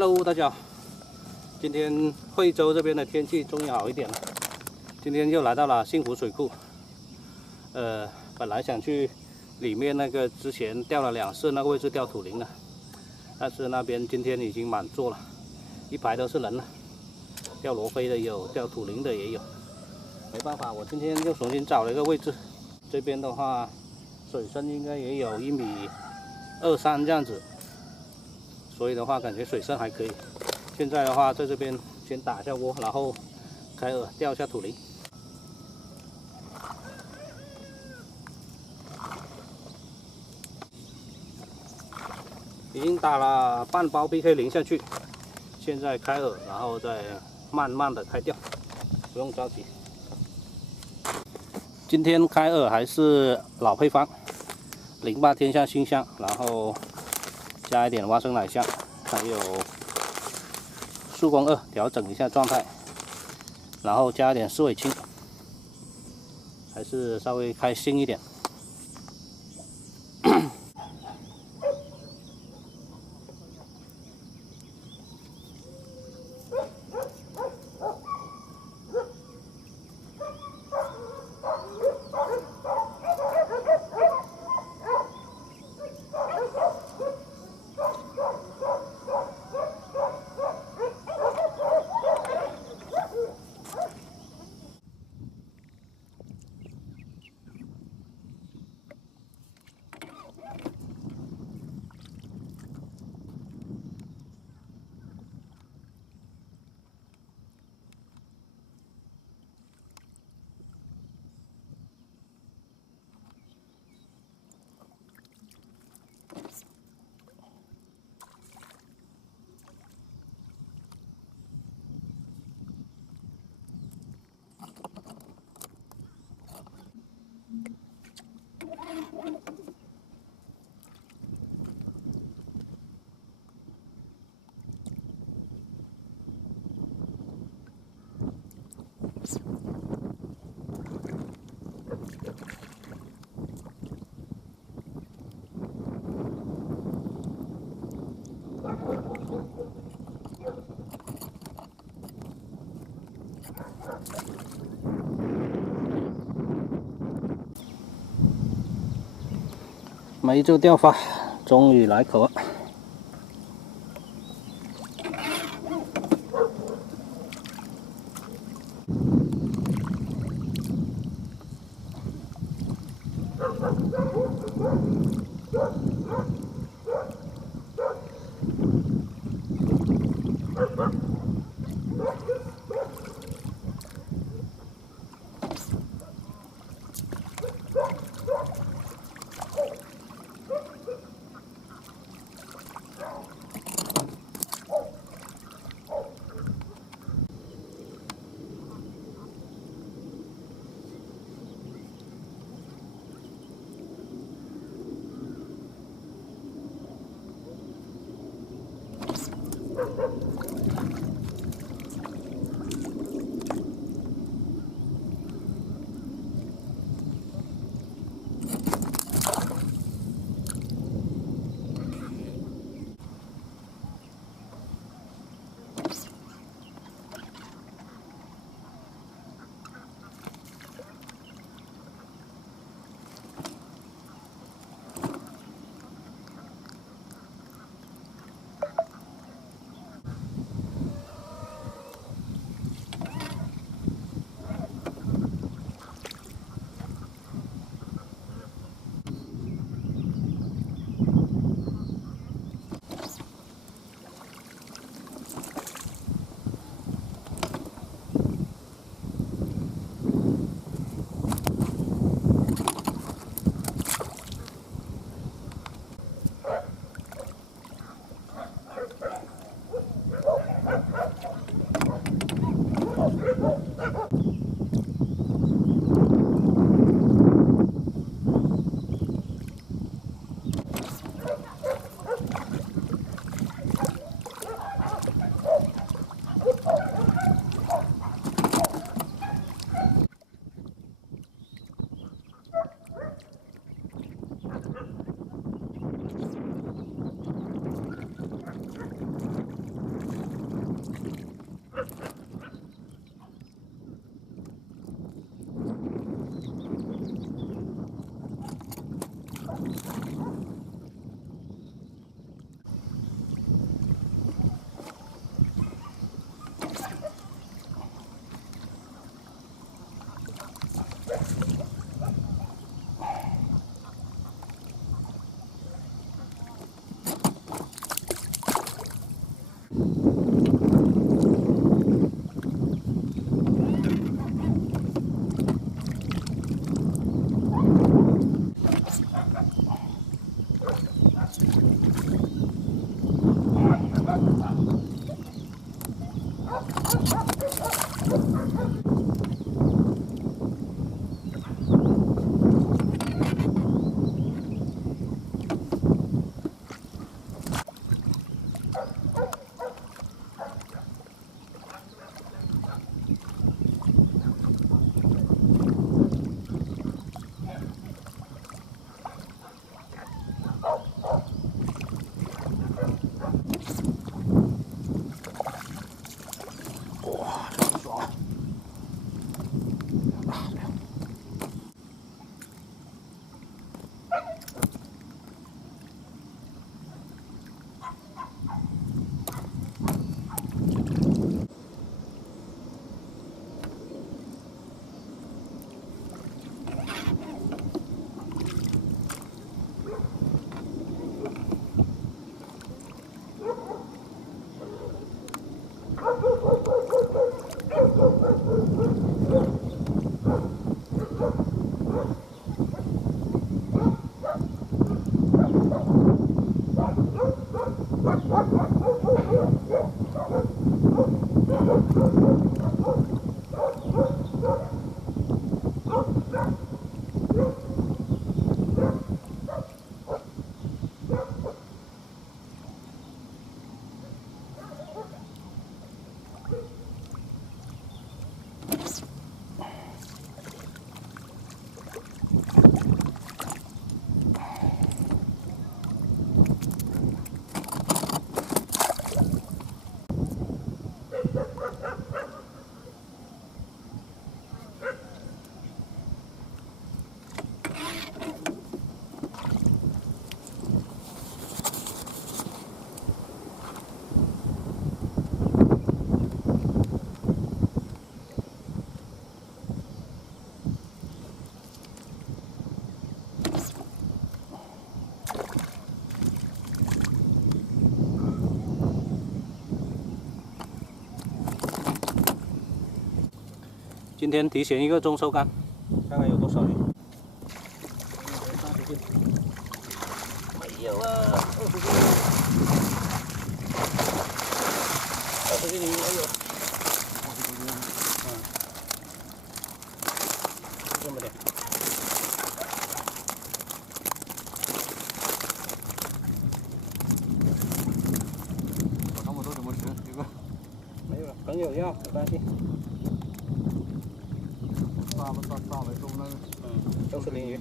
Hello， 大家好。今天惠州这边的天气终于好一点了。今天又来到了幸福水库。本来想去里面那个之前钓了2次那个位置钓土灵的，但是那边今天已经满座了，一排都是人了。钓罗非的有，钓土灵的也有。没办法，我今天又重新找了一个位置。这边的话，水深应该也有1.23米这样子。所以的话，感觉水深还可以。现在的话，在这边先打一下窝，然后开饵钓一下土灵。已经打了半包 PK0下去，现在开饵，然后再慢慢的开钓，不用着急。今天开饵还是老配方，08天下新香，然后加一点花生奶香，还有速光2调整一下状态，然后加一点四尾青，还是稍微开心一点。梅州钓法终于来口了。今天提前一个钟收竿，看看有多少鱼。没有啊，20斤，20斤鱼没有。这么点。我看我都怎么吃这个？没有了，朋友要，没关系。大了收那个。都是鲢鱼。